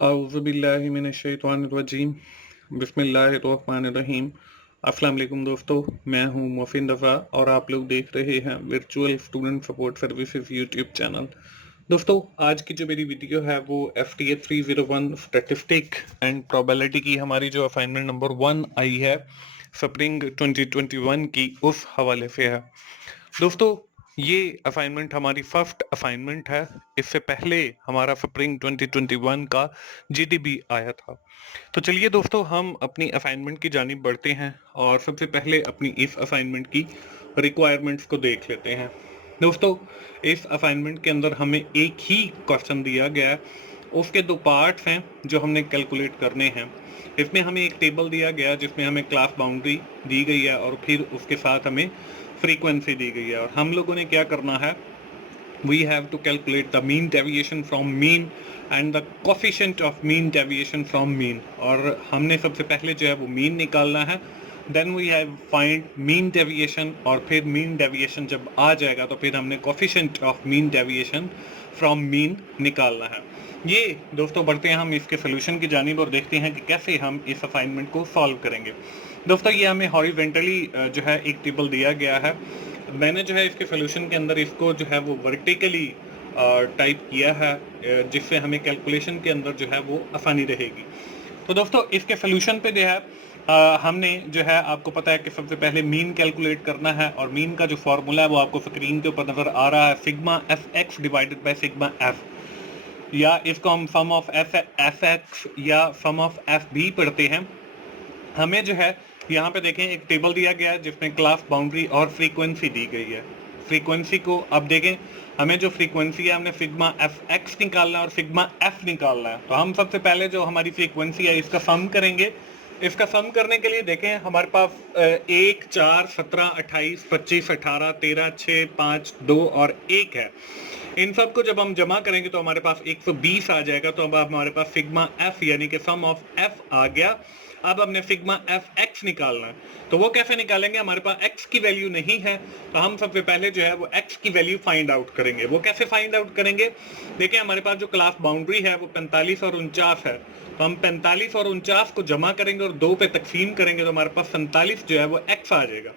औज़ुबिल्लाहिमिनश्शैतानिर्रजीम बिस्मिल्लाहिर्रहमानिर्रहीम। अस्सलाम वालेकुम दोस्तों, मैं हूं मोहसिन रफ़ा और आप लोग देख रहे हैं virtual student support services YouTube channel. दोस्तों, आज की जो मेरी वीडियो है वो FTA 301 स्टैटिस्टिक एंड प्रोबेबिलिटी की हमारी जो असाइनमेंट नंबर 1 आई है स्प्रिंग 2021 की, उस हवाले से है। दोस्तों, ये असाइनमेंट हमारी फर्स्ट असाइनमेंट है। इससे पहले हमारा स्प्रिंग 2021 का GDB आया था। तो चलिए दोस्तों, हम अपनी असाइनमेंट की जानिब बढ़ते हैं और सबसे पहले अपनी इस असाइनमेंट की रिक्वायरमेंट्स को देख लेते हैं। दोस्तों, इस असाइनमेंट के अंदर हमें एक ही क्वेश्चन दिया गया है, उसके दो पार्ट्स हैं जो हमने कैलकुलेट करने हैं। इसमें हमें एक टेबल दिया गया जिसमें हमें क्लास बाउंड्री दी गई है और फिर उसके साथ हमें फ्रीक्वेंसी दी गई है, और हम लोगों ने क्या करना है, we have to calculate the mean deviation from mean and the coefficient of mean deviation from mean। और हमने सबसे पहले जो है वो mean निकालना है, then we have find mean deviation, और फिर mean deviation जब आ जाएगा तो फिर हमने coefficient of mean deviation from mean निकालना है। ये दोस्तों बढ़ते हैं हम इसके सोल्यूशन की जानिब और देखते हैं कि कैसे हम इस असाइनमेंट को सॉल्व करेंगे। दोस्तों, ये हमें हॉरिजेंटली जो है एक टेबल दिया गया है। मैंने जो है इसके सोल्यूशन के अंदर इसको जो है वो वर्टिकली टाइप किया है, जिससे हमें कैलकुलेशन के अंदर जो है वो आसानी रहेगी। तो दोस्तों, इसके सोल्यूशन पे जो है हमने जो है, आपको पता है कि सबसे पहले मीन कैलकुलेट करना है, और मीन का जो फॉर्मूला है वो आपको स्क्रीन के ऊपर नजर आ रहा है, sigma F x divided by sigma F, या इसको हम सम ऑफ एफ एक्स या सम ऑफ एफ भी पढ़ते हैं। हमें जो है यहाँ पे देखें एक टेबल दिया गया है जिसमें क्लास बाउंड्री और फ्रीक्वेंसी दी गई है। फ्रीक्वेंसी को अब देखें, हमें जो फ्रीक्वेंसी है हमने सिग्मा एफ एक्स निकालना है और सिग्मा एफ निकालना है। तो हम सबसे पहले जो हमारी फ्रीक्वेंसी है इसका सम करेंगे। इसका सम करने के लिए देखें हमारे पास 1, 4, 17, 28, 25, 18, 13, 6, 5, 2 और 1 है। इन सब को जब हम जमा करेंगे तो हमारे पास 120 आ जाएगा। तो अब हमारे पास सिग्मा एफ यानी कि सम ऑफ एफ आ गया। अब हमने सिग्मा एफ एक्स निकालना है। तो वो कैसे निकालेंगे, हमारे पास एक्स की वैल्यू नहीं है, तो हम सबसे पहले जो है वो एक्स की वैल्यू फाइंड आउट करेंगे। वो कैसे फाइंड आउट करेंगे, देखिए हमारे पास जो क्लास बाउंड्री है वो 45 और 49 है। तो हम 45 और 49 को जमा करेंगे और 2 पे तकसीम करेंगे तो हमारे पास 47 जो है वो एक्स आ जाएगा।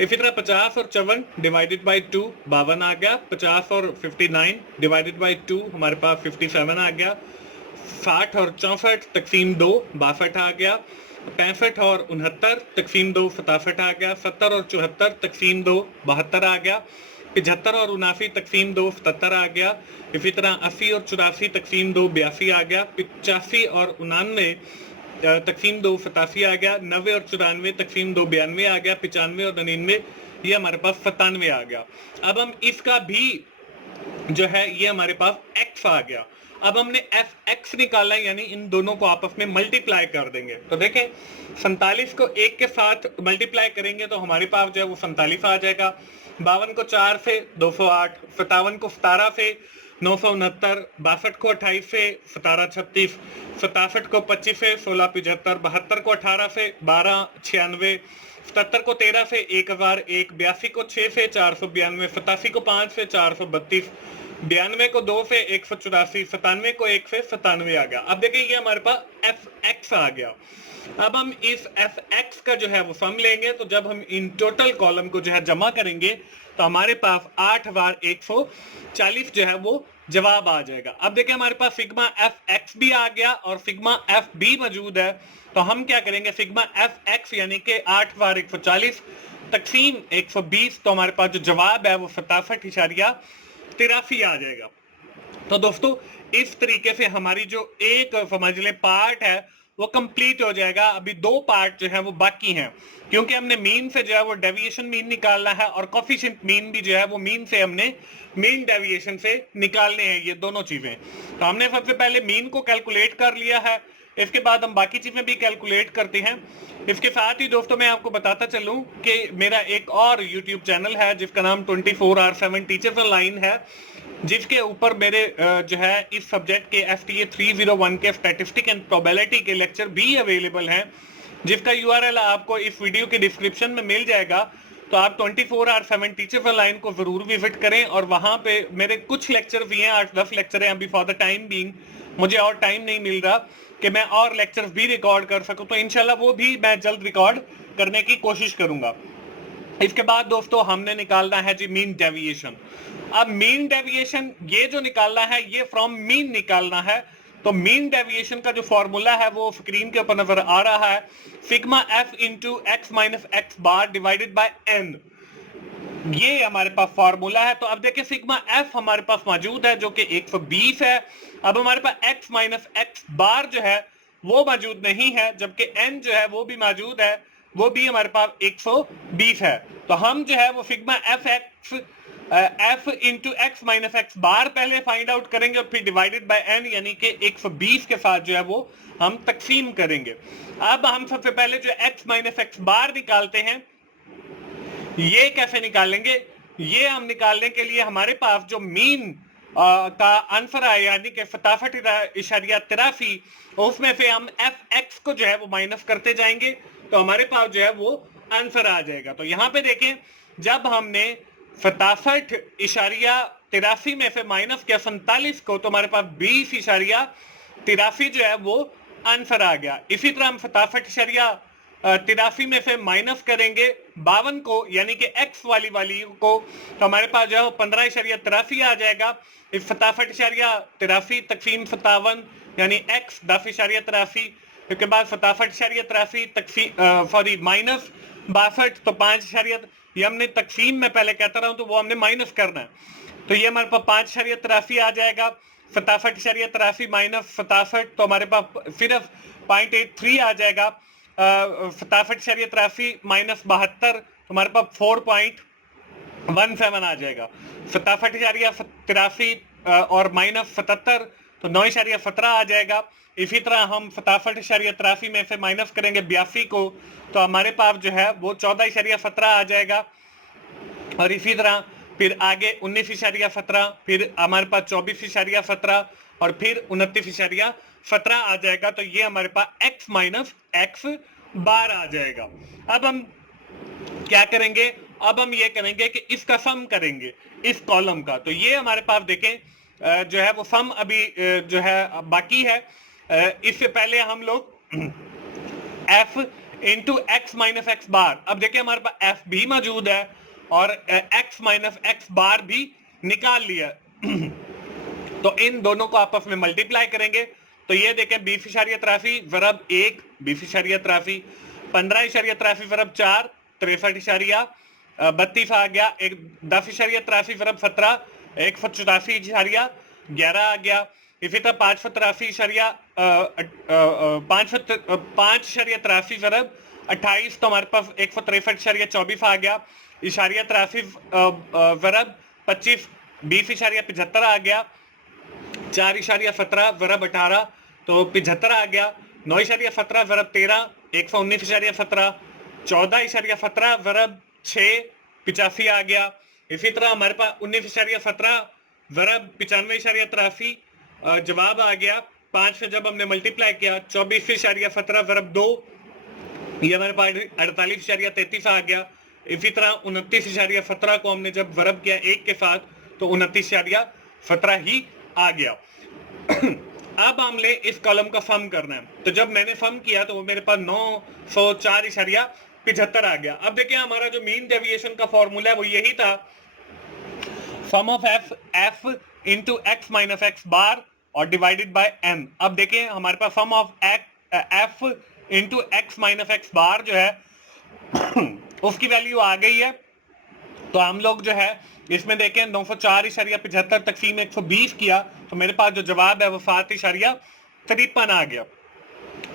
इसी तरह 50 और 54 डिवाइडेड बाई 2 52 आ गया। 50 और 59 डिवाइडेड बाई 2 हमारे पास 57 आ गया। 60 और 64 तकसीम 2 62 आ गया। 65 और 69 तकसीम 2 67 आ गया। 70 और 74 तकसीम 2 72 आ गया। 75 और 79 तकसीम 2 77 आ गया। इसी तरह 80 और 84 तकसीम 2 82 आ गया। 85 और 99 तकसीम 2 87 आ गया। 90 और 94 तकसीम 2 92 आ गया। 95 और 99 ये हमारे पास 97 आ गया। अब हम इसका भी जो है ये हमारे पास x आ गया। अब हमने एफ एक्स निकाला है, यानी इन दोनों को आपस में मल्टीप्लाई कर देंगे। तो देखें 47 को 1 के साथ मल्टीप्लाई करेंगे तो हमारे पास जो है वो 47 आ जाएगा। 52 को 4 से 208, 57 को 17 से 969, 62 को 28 से 1736, 67 को 25 से 1675, 72 को 18 से 1296, 77 को 13 से 1001, 82 को 6 से 492, 87 को 5 से 432, 92 को 2 से 184, 97 को 1 से 97 आ गया। अब देखिए ये हमारे पास एफ एक्स आ गया। अब हम इस एफ एक्स का जो है वो सम लेंगे, तो जब हम इन टोटल कॉलम को जो है जमा करेंगे तो हमारे पास 8140 जो है वो जवाब आ जाएगा। अब देखिए हमारे पास सिग्मा एफ एक्स भी आ गया और सिग्मा एफ भी मौजूद है। तो हम क्या करेंगे, सिग्मा एफ एक्स यानी कि 8140 तकसीम 120, तो हमारे पास जो जवाब है वो 67.83 आ जाएगा। तो दोस्तों, इस तरीके से हमारी जो एक समझ लें पार्ट है वो कंप्लीट हो जाएगा। अभी 2 पार्ट जो है वो बाकी हैं, क्योंकि हमने मीन से जो है वो डेविएशन मीन निकालना है और कोफिशिएंट मीन भी जो है वो मीन से हमने मीन डेविएशन से निकालने हैं, ये दोनों चीजें। तो हमने सबसे पहले मीन को कैलकुलेट कर लिया है, इसके बाद हम बाकी चीजें भी कैलकुलेट करते हैं। इसके साथ ही दोस्तों मैं आपको बताता चलूं कि मेरा एक और YouTube चैनल है जिसका नाम 24/7 टीचर्स ऑनलाइन है, जिसके ऊपर मेरे जो है इस सब्जेक्ट के FTA 301 के स्टैटिस्टिक एंड प्रोबेबिलिटी के लेक्चर भी अवेलेबल हैं, जिसका URL आपको इस वीडियो के डिस्क्रिप्शन में मिल जाएगा। तो आप 24/7 टीचर्स ऑनलाइन को जरूर विजिट करें, और वहां पे मेरे कुछ लेक्चर भी हैं, 8-10 लेक्चर हैं अभी फॉर द टाइम बीइंग मुझे और टाइम नहीं मिल रहा कि मैं और लेक्चर्स भी रिकॉर्ड कर सकूं, तो इंशाल्लाह वो भी मैं जल्द रिकॉर्ड करने की कोशिश करूंगा। इसके बाद दोस्तों हमने निकालना है जी मीन डेविएशन। अब मीन डेविएशन ये जो निकालना है ये फ्रॉम मीन निकालना है। तो मीन डेविएशन का जो फॉर्मूला है वो स्क्रीन के ऊपर नजर आ रहा है, sigma F into X minus X bar divided by N. ये हमारे पास फॉर्मूला है। तो अब देखिए सिग्मा एफ हमारे पास मौजूद है जो कि 120 है। अब हमारे पास एक्स माइनस एक्स बार जो है वो मौजूद नहीं है, जबकि एन जो है वो भी मौजूद है, वो भी हमारे पास 120 है। तो हम जो है वो sigma F into X minus X bar पहले फाइंड आउट करेंगे और फिर डिवाइडेड बाय एन यानी कि 120 के साथ जो है वो हम तकसीम करेंगे। अब हम सबसे पहले जो एक्स माइनस एक्स बार निकालते हैं, ये कैसे निकालेंगे? ये हम निकालने के लिए हमारे पास जो मीन का आंसर है यानी कि 67.83, उसमें से हम एफ एक्स को जो है वो माइनस करते जाएंगे तो हमारे पास जो है वो आंसर आ जाएगा। तो यहाँ पे देखें, जब हमने 67.83 में से माइनस किया 47 को, तो हमारे पास 20.83 जो है वो आंसर आ गया। इसी तरह हम 67.83 में से माइनस करेंगे 52 को यानी कि एक्स वाली को, तो हमारे पास जो है 15.83 आ जाएगा। इस 67.83 तकसीम 57 यानी एक्स 10.83, उसके बाद 67.83 माइनस 62 तो 5, ये हमने तकसीम में पहले कहता रहा हूं तो वो हमने माइनस करना है। तो ये हमारे पास 5.83 आ जाएगा। 67.83 माइनस 67 तो हमारे पास सिर्फ 0.83 आ जाएगा। 67.83 माइनस 72 तो हमारे पास 4.17 आ जाएगा। 67.83 और माइनस 77 तो 9.17 आ जाएगा। इसी तरह हम 67.83 में से माइनस करेंगे 82 को, तो हमारे पास जो है वो 14.17 आ जाएगा। और इसी तरह फिर आगे 19.17, फिर हमारे पास 24.17 और फिर 29.17 आ जाएगा। तो ये हमारे पास x माइनस एक्स बार आ जाएगा। अब हम क्या करेंगे? अब हम ये करेंगे कि इसका सम करेंगे इस कॉलम का। तो ये हमारे पास देखें जो है वो सम अभी जो है बाकी है। इससे पहले हम लोग f into X minus X bar, अब देखिए हमारे पास f भी मौजूद है और x माइनस एक्स बार भी निकाल लिया। तो इन दोनों को आपस में मल्टीप्लाई करेंगे तो ये देखें 20.83 वरब 1 20.83, 15.83 वरब 4 63.32 आ गया। 10.83 वरब 17 184.11 आ गया। इसी तरह 5.83 वरब 28 तो हमारे पास 163.24 आ गया। 83 वरब 25 20.75 आ गया। 4.17 वरब 18 तो 75 आ गया। 9.17 वरब 13 119.17, 14.17 वरब 6 85 आ गया। इसी तरह हमारे पास 19.17 वरब 95.83 जवाब आ गया। 5 से जब हमने मल्टीप्लाई किया 24.17 वरब 2, ये हमारे पास 48.33 आ गया। इसी तरह 29.17 को हमने जब वरब किया 1 के साथ तो 29.17 ही आ गया। अब हमने इस कॉलम का सम करना है। तो जब मैंने सम किया तो वो मेरे पास 904.75 आ गया। अब देखिए हमारा जो मीन डेविएशन का फॉर्मूला है वो यही था, sum of F into X minus X bar और डिवाइडेड बाय एन। अब देखिए हमारे पास sum of F into X minus X bar जो है उसकी वैल्यू आ गई है। तो हम लोग जो है इसमें देखें 904.75 तकसीम 120 किया तो मेरे पास जो जवाब है वो 7.53 आ गया।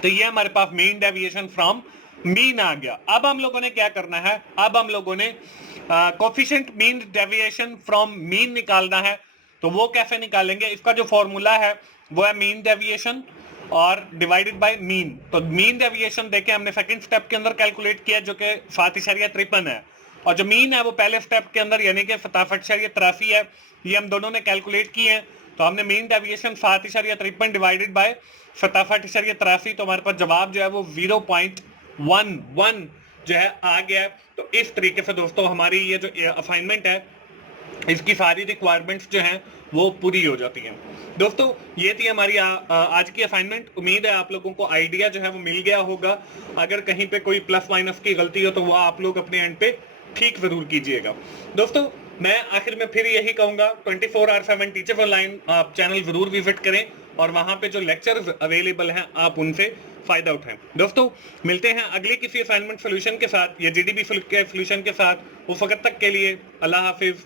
तो ये हमारे पास मीन डेविएशन फ्रॉम मीन आ गया। अब हम लोगों ने क्या करना है? अब हम लोगों ने coefficient mean deviation from mean निकालना है। तो वो कैसे निकालेंगे? इसका जो फॉर्मूला है वो है मीन डेविएशन और डिवाइडेड बाय मीन। तो मीन डेविएशन देखें हमने सेकंड स्टेप के अंदर कैलकुलेट किया जो कि 7.53 है, और जो मीन है वो पहले स्टेप के अंदर यानी कि 67.83 है। ये हम दोनों ने कैलकुलेट किए हैं। तो हमने मीन डेविएशन 7.53 डिवाइडेड बाय 67.83 तो हमारे पास जवाब जो है वो 0.11 जो है आ गया है। तो इस तरीके से दोस्तों हमारी ये जो असाइनमेंट है इसकी सारी रिक्वायरमेंट्स जो हैं वो पूरी हो जाती हैं। दोस्तों ये थी हमारी आज की असाइनमेंट। उम्मीद है आप लोगों को आइडिया जो है वो मिल गया होगा। अगर कहीं पे कोई प्लस माइनस की गलती हो तो वो आप लोग अपने एंड पे ठीक जरूर कीजिएगा। दोस्तों मैं आखिर में फिर यही कहूंगा, 24/7 टीचर्स ऑनलाइन आप चैनल जरूर विजिट करें और वहां पे जो लेक्चर्स अवेलेबल हैं आप उनसे फायदा उठाएं। दोस्तों मिलते हैं अगले किसी असाइनमेंट सोल्यूशन के साथ या जीडीबी के सोल्यूशन के साथ। उस वक्त तक के लिए अल्लाह हाफिज।